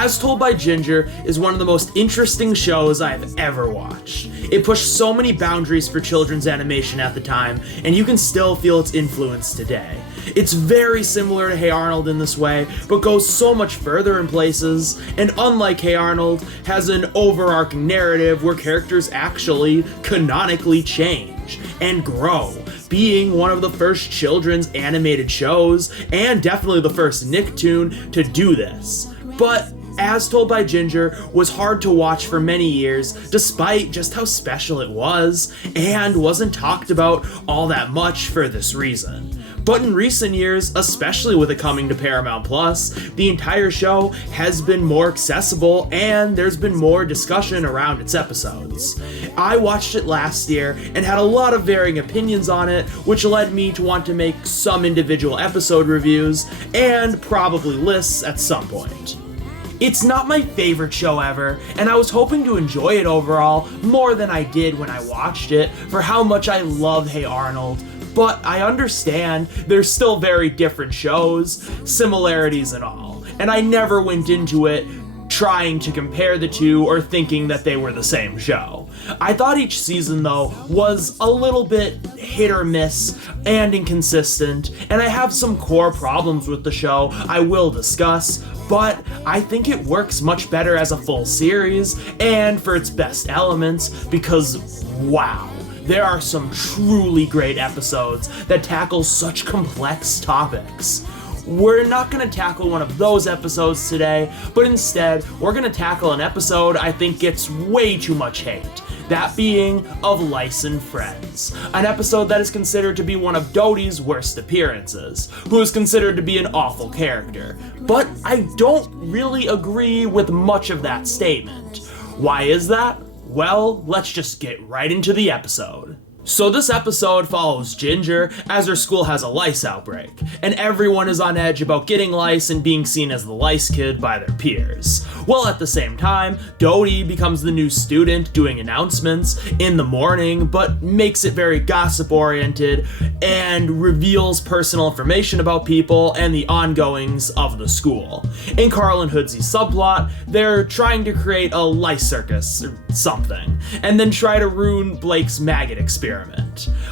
As Told by Ginger is one of the most interesting shows I've ever watched. It pushed so many boundaries for children's animation at the time, and you can still feel its influence today. It's very similar to Hey Arnold in this way, but goes so much further in places, and unlike Hey Arnold, has an overarching narrative where characters actually canonically change and grow, being one of the first children's animated shows, and definitely the first Nicktoon to do this. But As Told by Ginger was hard to watch for many years, despite just how special it was, and wasn't talked about all that much for this reason. But in recent years, especially with it coming to Paramount Plus, the entire show has been more accessible and there's been more discussion around its episodes. I watched it last year and had a lot of varying opinions on it, which led me to want to make some individual episode reviews and probably lists at some point. It's not my favorite show ever, and I was hoping to enjoy it overall more than I did when I watched it for how much I love Hey Arnold, but I understand they're still very different shows, similarities and all, and I never went into it trying to compare the two or thinking that they were the same show. I thought each season, though, was a little bit hit or miss and inconsistent, and I have some core problems with the show I will discuss, but I think it works much better as a full series and for its best elements because, wow, there are some truly great episodes that tackle such complex topics. We're not going to tackle one of those episodes today, but instead, we're going to tackle an episode I think gets way too much hate. That being of Lice and Friends, an episode that is considered to be one of Dodie's worst appearances, who is considered to be an awful character. But I don't really agree with much of that statement. Why is that? Well, let's just get right into the episode. So this episode follows Ginger as her school has a lice outbreak, and everyone is on edge about getting lice and being seen as the lice kid by their peers. While at the same time, Dodie becomes the new student doing announcements in the morning, but makes it very gossip-oriented and reveals personal information about people and the ongoings of the school. In Carl and Hoodsy's subplot, they're trying to create a lice circus or something, and then try to ruin Blake's maggot experiment.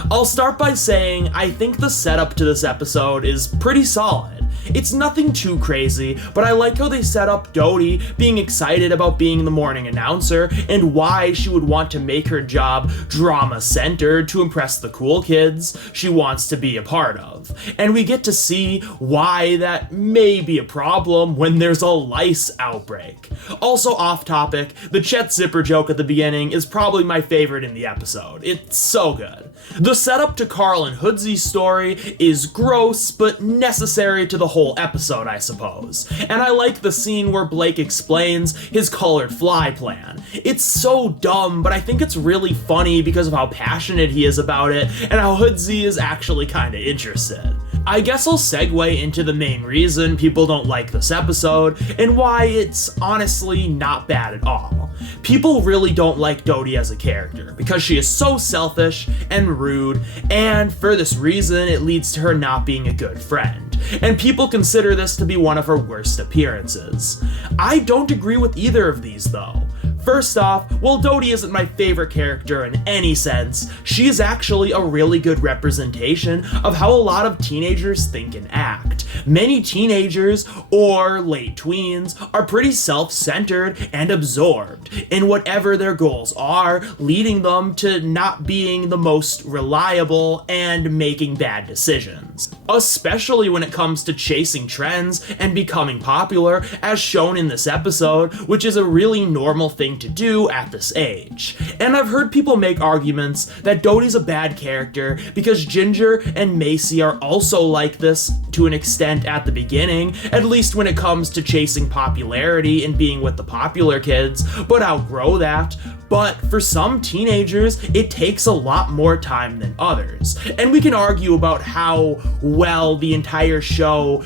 I'll start by saying I think the setup to this episode is pretty solid. It's nothing too crazy, but I like how they set up Dodie being excited about being the morning announcer and why she would want to make her job drama-centered to impress the cool kids she wants to be a part of. And we get to see why that may be a problem when there's a lice outbreak. Also off topic, the Chet Zipper joke at the beginning is probably my favorite in the episode. It's so good. The setup to Carl and Hoodsy's story is gross, but necessary to the whole episode, I suppose. And I like the scene where Blake explains his colored fly plan. It's so dumb, but I think it's really funny because of how passionate he is about it and how Hoodsy is actually kinda interested. I guess I'll segue into the main reason people don't like this episode and why it's honestly not bad at all. People really don't like Dodie as a character because she is so selfish and rude, and for this reason it leads to her not being a good friend. And people consider this to be one of her worst appearances. I don't agree with either of these though. First off, while Dodie isn't my favorite character in any sense, she is actually a really good representation of how a lot of teenagers think and act. Many teenagers, or late tweens, are pretty self-centered and absorbed in whatever their goals are, leading them to not being the most reliable and making bad decisions. Especially when it comes to chasing trends and becoming popular, as shown in this episode, which is a really normal thing to do at this age. And I've heard people make arguments that Dodie's a bad character because Ginger and Macy are also like this to an extent at the beginning, at least when it comes to chasing popularity and being with the popular kids, but outgrow that. But for some teenagers, it takes a lot more time than others. And we can argue about how well the entire show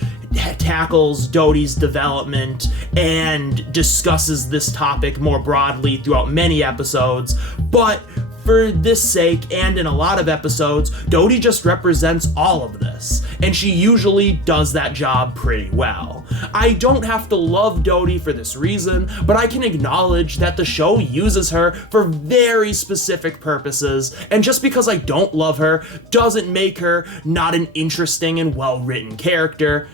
tackles Dodie's development and discusses this topic more broadly throughout many episodes, but For this sake, and in a lot of episodes, Dodie just represents all of this, and she usually does that job pretty well. I don't have to love Dodie for this reason, but I can acknowledge that the show uses her for very specific purposes, and just because I don't love her doesn't make her not an interesting and well-written character,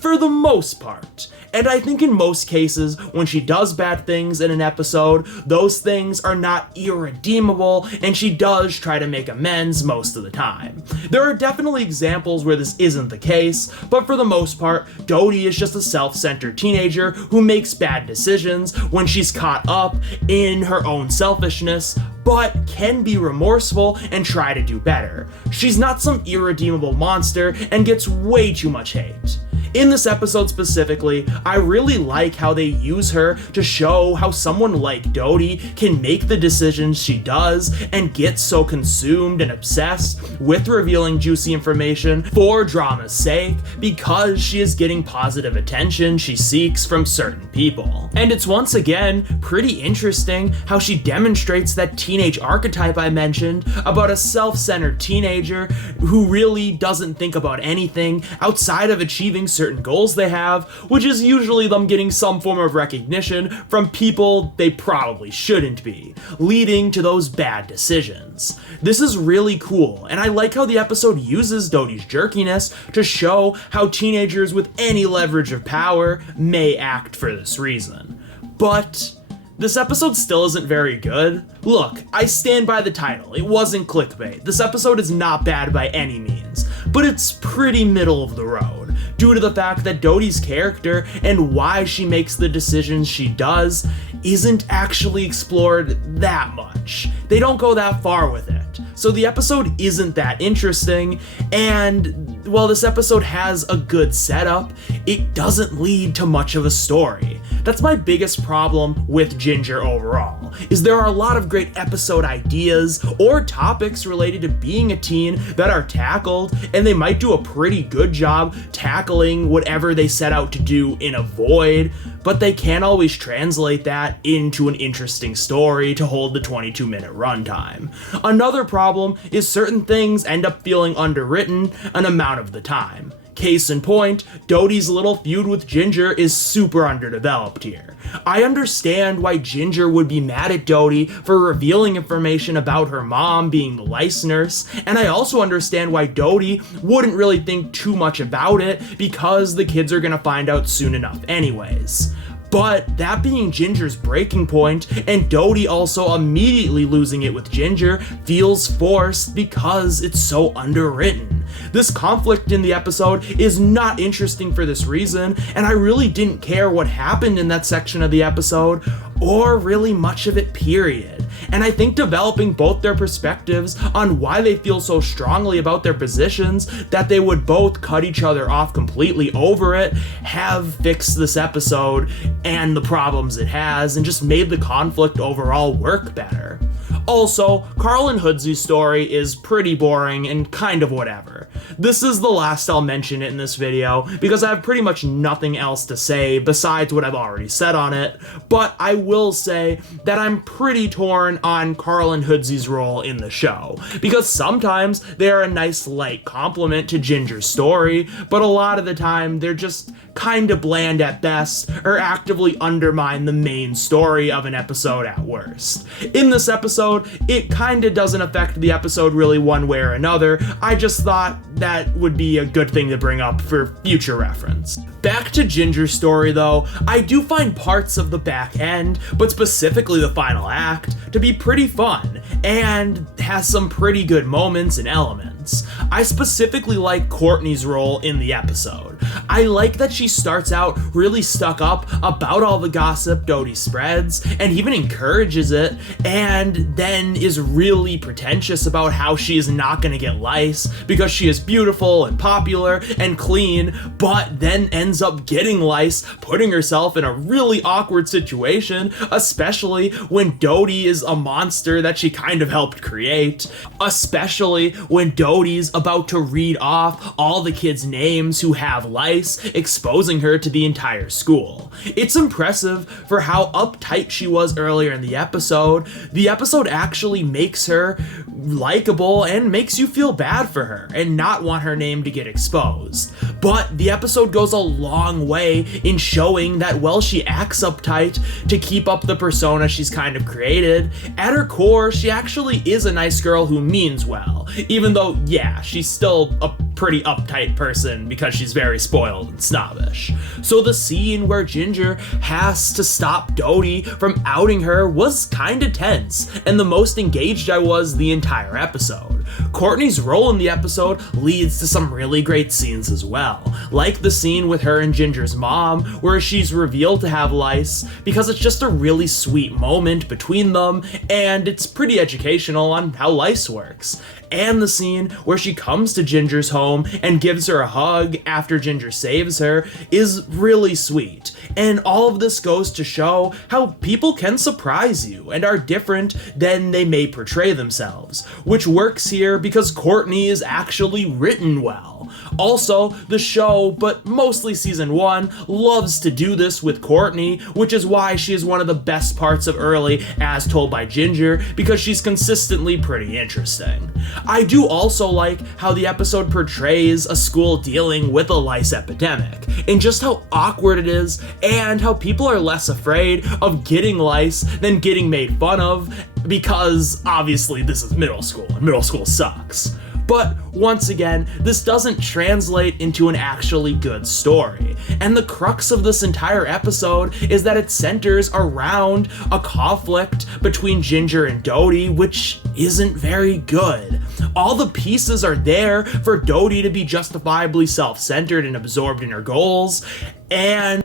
for the most part. And I think in most cases, when she does bad things in an episode, those things are not irredeemable, and she does try to make amends most of the time. There are definitely examples where this isn't the case, but for the most part, Dodie is just a self-centered teenager who makes bad decisions when she's caught up in her own selfishness, but can be remorseful and try to do better. She's not some irredeemable monster and gets way too much hate. In this episode specifically, I really like how they use her to show how someone like Dodie can make the decisions she does and get so consumed and obsessed with revealing juicy information for drama's sake because she is getting positive attention she seeks from certain people. And it's once again pretty interesting how she demonstrates that teenage archetype I mentioned about a self-centered teenager who really doesn't think about anything outside of achieving certain goals they have, which is usually them getting some form of recognition from people they probably shouldn't be, leading to those bad decisions. This is really cool, and I like how the episode uses Dodie's jerkiness to show how teenagers with any leverage of power may act for this reason. But this episode still isn't very good. Look, I stand by the title. It wasn't clickbait. This episode is not bad by any means, but it's pretty middle of the road, due to the fact that Dodie's character and why she makes the decisions she does isn't actually explored that much. They don't go that far with it. So the episode isn't that interesting, and while this episode has a good setup, it doesn't lead to much of a story. That's my biggest problem with Ginger overall, is there are a lot of great episode ideas or topics related to being a teen that are tackled, and they might do a pretty good job tackling whatever they set out to do in a void, but they can't always translate that into an interesting story to hold the 22-minute runtime. Another problem is certain things end up feeling underwritten an amount of the time. Case in point, Dodie's little feud with Ginger is super underdeveloped here. I understand why Ginger would be mad at Dodie for revealing information about her mom being the lice nurse, and I also understand why Dodie wouldn't really think too much about it because the kids are gonna find out soon enough anyways. But that being Ginger's breaking point, and Dodie also immediately losing it with Ginger, feels forced because it's so underwritten. This conflict in the episode is not interesting for this reason, and I really didn't care what happened in that section of the episode, or really much of it, period. And I think developing both their perspectives on why they feel so strongly about their positions that they would both cut each other off completely over it have fixed this episode and the problems it has, and just made the conflict overall work better. Also, Carl and Hoodsy's story is pretty boring and kind of whatever. This is the last I'll mention it in this video because I have pretty much nothing else to say besides what I've already said on it, but I will say that I'm pretty torn on Carl and Hoodsy's role in the show, because sometimes they're a nice light compliment to Ginger's story, but a lot of the time they're just kinda bland at best, or actively undermine the main story of an episode at worst. In this episode, it kinda doesn't affect the episode really one way or another. I just thought that would be a good thing to bring up for future reference. Back to Ginger's story though, I do find parts of the back end, but specifically the final act, to be pretty fun, and has some pretty good moments and elements. I specifically like Courtney's role in the episode. I like that she starts out really stuck up about all the gossip Dodie spreads, and even encourages it, and then is really pretentious about how she is not gonna get lice because she is beautiful and popular and clean, but then ends up getting lice, putting herself in a really awkward situation, especially when Dodie is a monster that she kind of helped create, especially when Dodie's about to read off all the kids' names who have lice, exposing her to the entire school. It's impressive for how uptight she was earlier in the episode. The episode actually makes her likable and makes you feel bad for her and not want her name to get exposed. But the episode goes a long way in showing that while she acts uptight to keep up the persona she's kind of created, at her core, she actually is a nice girl who means well. Even though, yeah, she's still a pretty uptight person because she's very spoiled and snobbish. So the scene where Ginger has to stop Dodie from outing her was kinda tense, and the most engaged I was the entire episode. Courtney's role in the episode leads to some really great scenes as well, like the scene with her and Ginger's mom, where she's revealed to have lice, because it's just a really sweet moment between them, and it's pretty educational on how lice works. And the scene where she comes to Ginger's home and gives her a hug after Ginger saves her is really sweet. And all of this goes to show how people can surprise you and are different than they may portray themselves, which works here because Courtney is actually written well. Also, the show, but mostly season 1, loves to do this with Courtney, which is why she is one of the best parts of early as told by Ginger, because she's consistently pretty interesting. I do also like how the episode portrays a school dealing with a lice epidemic, and just how awkward it is, and how people are less afraid of getting lice than getting made fun of, because obviously this is middle school, and middle school sucks. But once again, this doesn't translate into an actually good story. And the crux of this entire episode is that it centers around a conflict between Ginger and Dodie, which isn't very good. All the pieces are there for Dodie to be justifiably self-centered and absorbed in her goals, and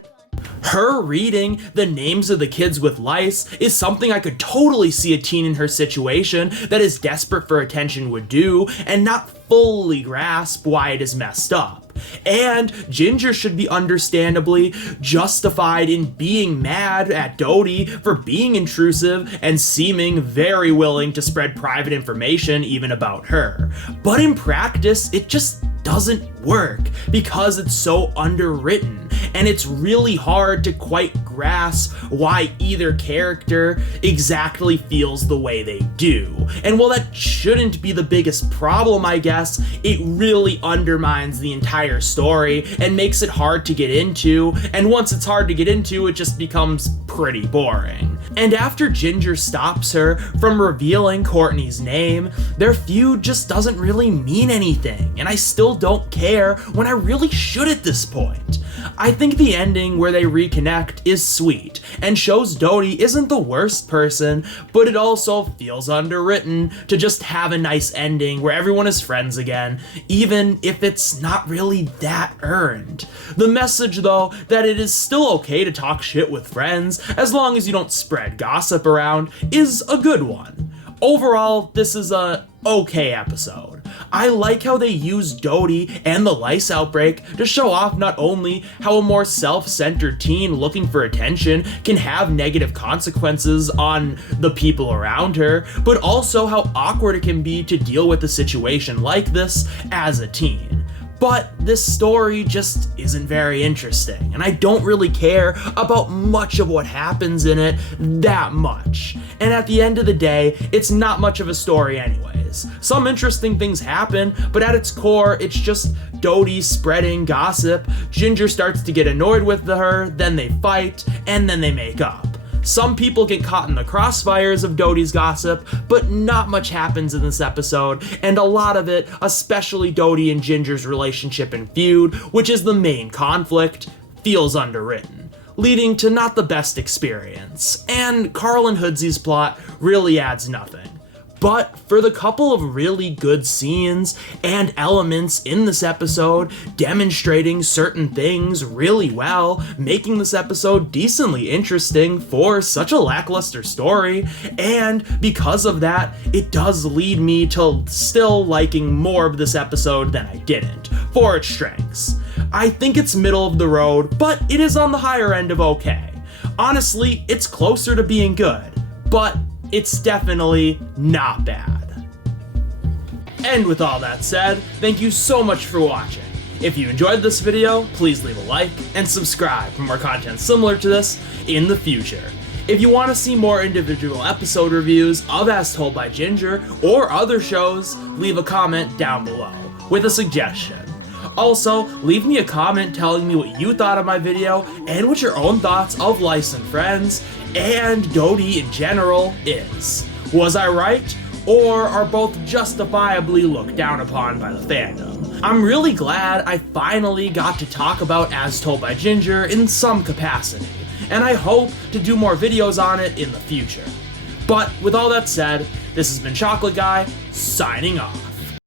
her reading the names of the kids with lice is something I could totally see a teen in her situation that is desperate for attention would do, and not fully grasp why it is messed up. And Ginger should be understandably justified in being mad at Dodie for being intrusive and seeming very willing to spread private information even about her. But in practice, it just doesn't work because it's so underwritten, and it's really hard to quite grasp why either character exactly feels the way they do. And while that shouldn't be the biggest problem, I guess, it really undermines the entire story and makes it hard to get into, and once it's hard to get into, it just becomes pretty boring. And after Ginger stops her from revealing Courtney's name, their feud just doesn't really mean anything, and I still don't care when I really should at this point. I think the ending where they reconnect is sweet and shows Dodie isn't the worst person, but it also feels underwritten to just have a nice ending where everyone is friends again, even if it's not really that earned. The message, though, that it is still okay to talk shit with friends as long as you don't spread gossip around, is a good one. Overall, this is a okay episode. I like how they use Dodie and the lice outbreak to show off not only how a more self-centered teen looking for attention can have negative consequences on the people around her, but also how awkward it can be to deal with a situation like this as a teen. But this story just isn't very interesting, and I don't really care about much of what happens in it that much. And at the end of the day, it's not much of a story anyways. Some interesting things happen, but at its core, it's just Dodie spreading gossip. Ginger starts to get annoyed with her, then they fight, and then they make up. Some people get caught in the crossfires of Dodie's gossip, but not much happens in this episode, and a lot of it, especially Dodie and Ginger's relationship and feud, which is the main conflict, feels underwritten, leading to not the best experience, and Carl and Hoodsy's plot really adds nothing. But for the couple of really good scenes and elements in this episode demonstrating certain things really well, making this episode decently interesting for such a lackluster story, and because of that, it does lead me to still liking more of this episode than I didn't, for its strengths. I think it's middle of the road, but it is on the higher end of okay. Honestly, it's closer to being good, but it's definitely not bad. And with all that said, thank you so much for watching. If you enjoyed this video, please leave a like and subscribe for more content similar to this in the future. If you want to see more individual episode reviews of As Told by Ginger or other shows, leave a comment down below with a suggestion. Also, leave me a comment telling me what you thought of my video and what your own thoughts of Lice and Friends and Dodie in general is. Was I right? Or are both justifiably looked down upon by the fandom? I'm really glad I finally got to talk about As Told by Ginger in some capacity, and I hope to do more videos on it in the future. But with all that said, this has been Chocolate Guy, signing off.